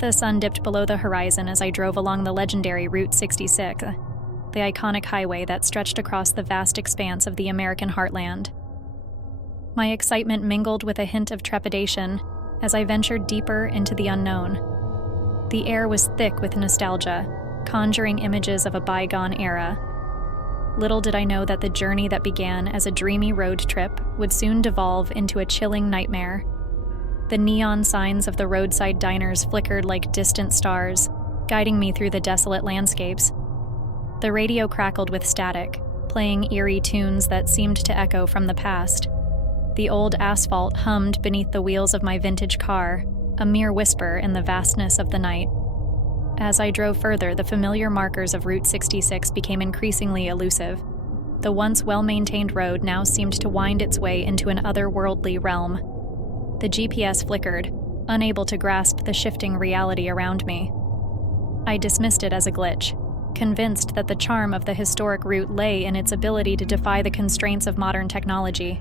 The sun dipped below the horizon as I drove along the legendary Route 66, the iconic highway that stretched across the vast expanse of the American heartland. My excitement mingled with a hint of trepidation as I ventured deeper into the unknown. The air was thick with nostalgia, conjuring images of a bygone era. Little did I know that the journey that began as a dreamy road trip would soon devolve into a chilling nightmare. The neon signs of the roadside diners flickered like distant stars, guiding me through the desolate landscapes. The radio crackled with static, playing eerie tunes that seemed to echo from the past. The old asphalt hummed beneath the wheels of my vintage car, a mere whisper in the vastness of the night. As I drove further, the familiar markers of Route 66 became increasingly elusive. The once well-maintained road now seemed to wind its way into an otherworldly realm. The GPS flickered, unable to grasp the shifting reality around me. I dismissed it as a glitch, convinced that the charm of the historic route lay in its ability to defy the constraints of modern technology.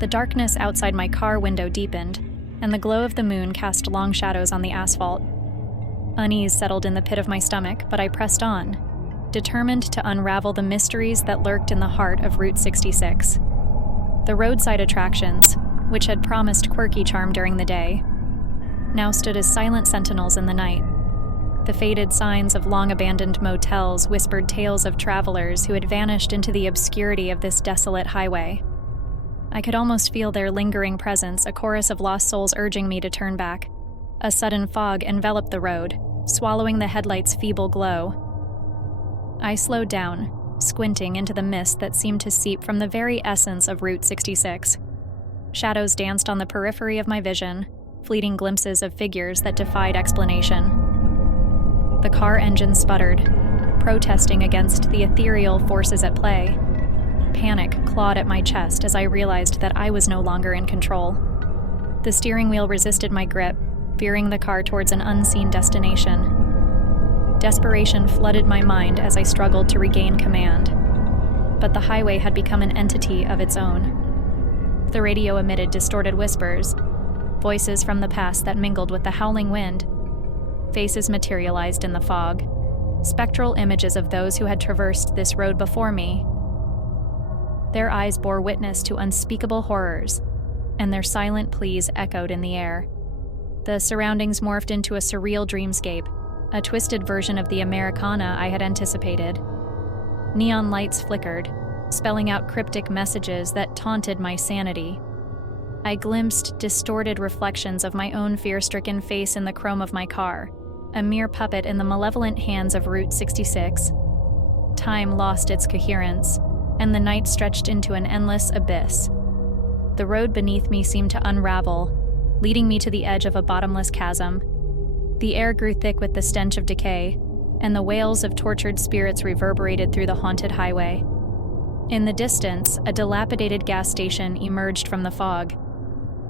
The darkness outside my car window deepened, and the glow of the moon cast long shadows on the asphalt. Unease settled in the pit of my stomach, but I pressed on, determined to unravel the mysteries that lurked in the heart of Route 66. The roadside attractions, which had promised quirky charm during the day, now stood as silent sentinels in the night. The faded signs of long-abandoned motels whispered tales of travelers who had vanished into the obscurity of this desolate highway. I could almost feel their lingering presence, a chorus of lost souls urging me to turn back. A sudden fog enveloped the road, swallowing the headlights' feeble glow. I slowed down, squinting into the mist that seemed to seep from the very essence of Route 66. Shadows danced on the periphery of my vision, fleeting glimpses of figures that defied explanation. The car engine sputtered, protesting against the ethereal forces at play. Panic clawed at my chest as I realized that I was no longer in control. The steering wheel resisted my grip, veering the car towards an unseen destination. Desperation flooded my mind as I struggled to regain command. But the highway had become an entity of its own. The radio emitted distorted whispers, voices from the past that mingled with the howling wind. Faces materialized in the fog, spectral images of those who had traversed this road before me. Their eyes bore witness to unspeakable horrors, and their silent pleas echoed in the air. The surroundings morphed into a surreal dreamscape, a twisted version of the Americana I had anticipated. Neon lights flickered, spelling out cryptic messages that taunted my sanity. I glimpsed distorted reflections of my own fear-stricken face in the chrome of my car, a mere puppet in the malevolent hands of Route 66. Time lost its coherence, and the night stretched into an endless abyss. The road beneath me seemed to unravel, leading me to the edge of a bottomless chasm. The air grew thick with the stench of decay, and the wails of tortured spirits reverberated through the haunted highway. In the distance, a dilapidated gas station emerged from the fog.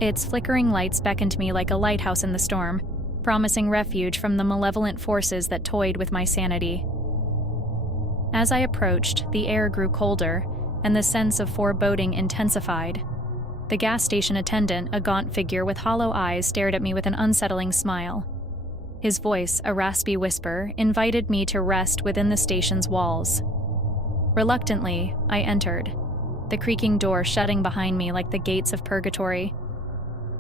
Its flickering lights beckoned me like a lighthouse in the storm, promising refuge from the malevolent forces that toyed with my sanity. As I approached, the air grew colder, and the sense of foreboding intensified. The gas station attendant, a gaunt figure with hollow eyes, stared at me with an unsettling smile. His voice, a raspy whisper, invited me to rest within the station's walls. Reluctantly, I entered, the creaking door shutting behind me like the gates of purgatory.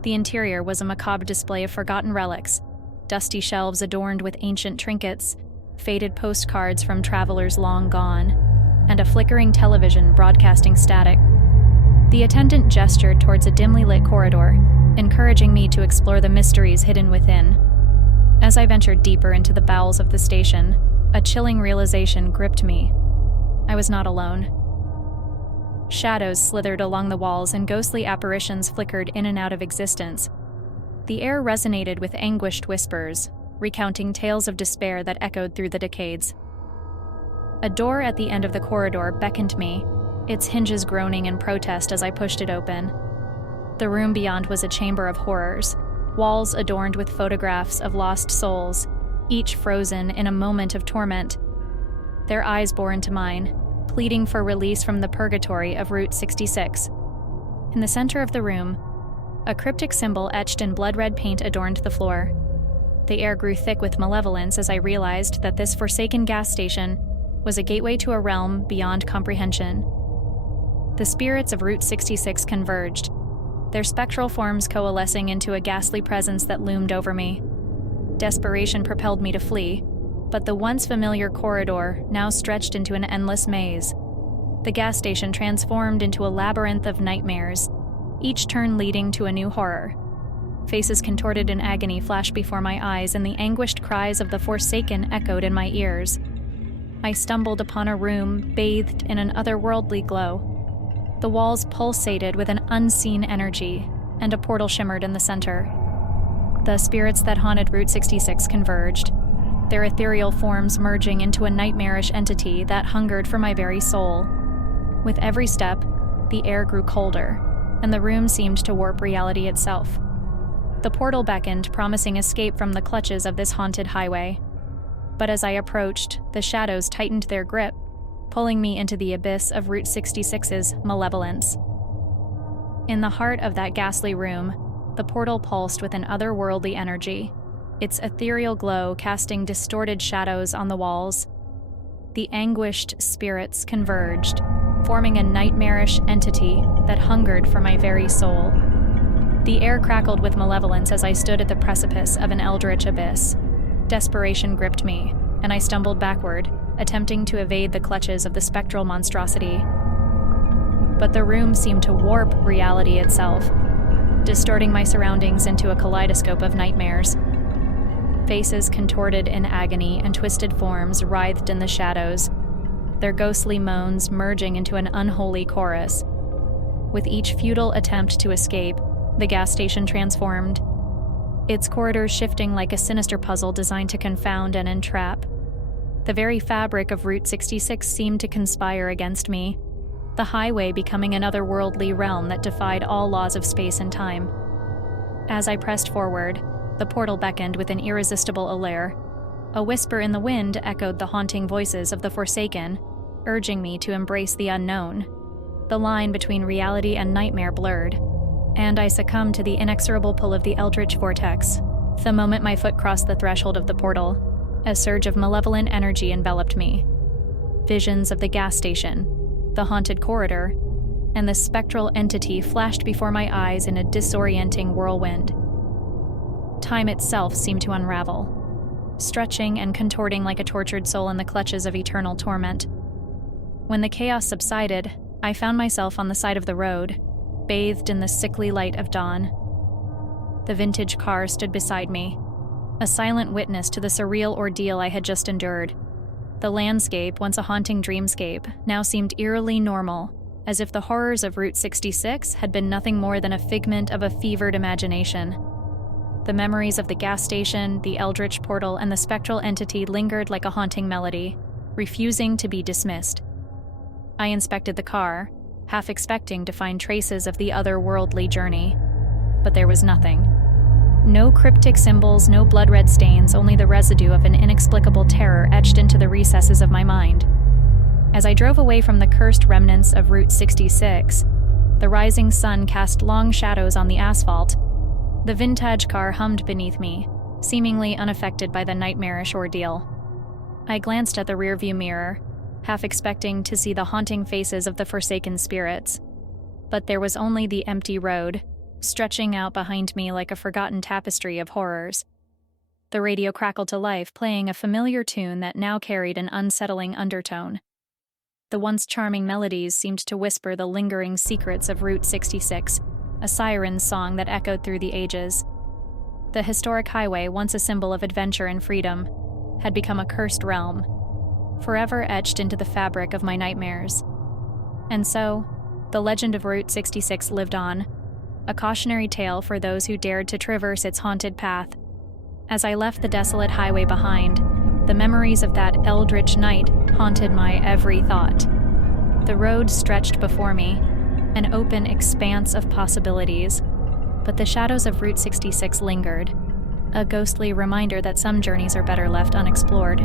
The interior was a macabre display of forgotten relics, dusty shelves adorned with ancient trinkets, faded postcards from travelers long gone, and a flickering television broadcasting static. The attendant gestured towards a dimly lit corridor, encouraging me to explore the mysteries hidden within. As I ventured deeper into the bowels of the station, a chilling realization gripped me. I was not alone. Shadows slithered along the walls and ghostly apparitions flickered in and out of existence. The air resonated with anguished whispers, recounting tales of despair that echoed through the decades. A door at the end of the corridor beckoned me, its hinges groaning in protest as I pushed it open. The room beyond was a chamber of horrors, walls adorned with photographs of lost souls, each frozen in a moment of torment. Their eyes bore into mine, pleading for release from the purgatory of Route 66. In the center of the room, a cryptic symbol etched in blood-red paint adorned the floor. The air grew thick with malevolence as I realized that this forsaken gas station was a gateway to a realm beyond comprehension. The spirits of Route 66 converged, their spectral forms coalescing into a ghastly presence that loomed over me. Desperation propelled me to flee, but the once familiar corridor now stretched into an endless maze. The gas station transformed into a labyrinth of nightmares, each turn leading to a new horror. Faces contorted in agony flashed before my eyes, and the anguished cries of the Forsaken echoed in my ears. I stumbled upon a room bathed in an otherworldly glow. The walls pulsated with an unseen energy, and a portal shimmered in the center. The spirits that haunted Route 66 converged, their ethereal forms merging into a nightmarish entity that hungered for my very soul. With every step, the air grew colder, and the room seemed to warp reality itself. The portal beckoned, promising escape from the clutches of this haunted highway. But as I approached, the shadows tightened their grip, pulling me into the abyss of Route 66's malevolence. In the heart of that ghastly room, the portal pulsed with an otherworldly energy, its ethereal glow casting distorted shadows on the walls. The anguished spirits converged, forming a nightmarish entity that hungered for my very soul. The air crackled with malevolence as I stood at the precipice of an eldritch abyss. Desperation gripped me, and I stumbled backward, attempting to evade the clutches of the spectral monstrosity. But the room seemed to warp reality itself, distorting my surroundings into a kaleidoscope of nightmares. Faces contorted in agony and twisted forms writhed in the shadows, their ghostly moans merging into an unholy chorus. With each futile attempt to escape, the gas station transformed, its corridors shifting like a sinister puzzle designed to confound and entrap. The very fabric of Route 66 seemed to conspire against me, the highway becoming an otherworldly realm that defied all laws of space and time. As I pressed forward, the portal beckoned with an irresistible allure. A whisper in the wind echoed the haunting voices of the Forsaken, urging me to embrace the unknown. The line between reality and nightmare blurred, and I succumbed to the inexorable pull of the eldritch vortex. The moment my foot crossed the threshold of the portal, a surge of malevolent energy enveloped me. Visions of the gas station, the haunted corridor, and the spectral entity flashed before my eyes in a disorienting whirlwind. Time itself seemed to unravel, stretching and contorting like a tortured soul in the clutches of eternal torment. When the chaos subsided, I found myself on the side of the road, bathed in the sickly light of dawn. The vintage car stood beside me, a silent witness to the surreal ordeal I had just endured. The landscape, once a haunting dreamscape, now seemed eerily normal, as if the horrors of Route 66 had been nothing more than a figment of a fevered imagination. The memories of the gas station, the eldritch portal, and the spectral entity lingered like a haunting melody, refusing to be dismissed. I inspected the car, half expecting to find traces of the otherworldly journey, but there was nothing. No cryptic symbols, no blood-red stains, only the residue of an inexplicable terror etched into the recesses of my mind. As I drove away from the cursed remnants of Route 66, the rising sun cast long shadows on the asphalt. The vintage car hummed beneath me, seemingly unaffected by the nightmarish ordeal. I glanced at the rearview mirror, half expecting to see the haunting faces of the Forsaken spirits. But there was only the empty road, stretching out behind me like a forgotten tapestry of horrors. The radio crackled to life, playing a familiar tune that now carried an unsettling undertone. The once charming melodies seemed to whisper the lingering secrets of Route 66, a siren's song that echoed through the ages. The historic highway, once a symbol of adventure and freedom, had become a cursed realm, forever etched into the fabric of my nightmares. And so, the legend of Route 66 lived on, a cautionary tale for those who dared to traverse its haunted path. As I left the desolate highway behind, the memories of that eldritch night haunted my every thought. The road stretched before me, an open expanse of possibilities, but the shadows of Route 66 lingered, a ghostly reminder that some journeys are better left unexplored.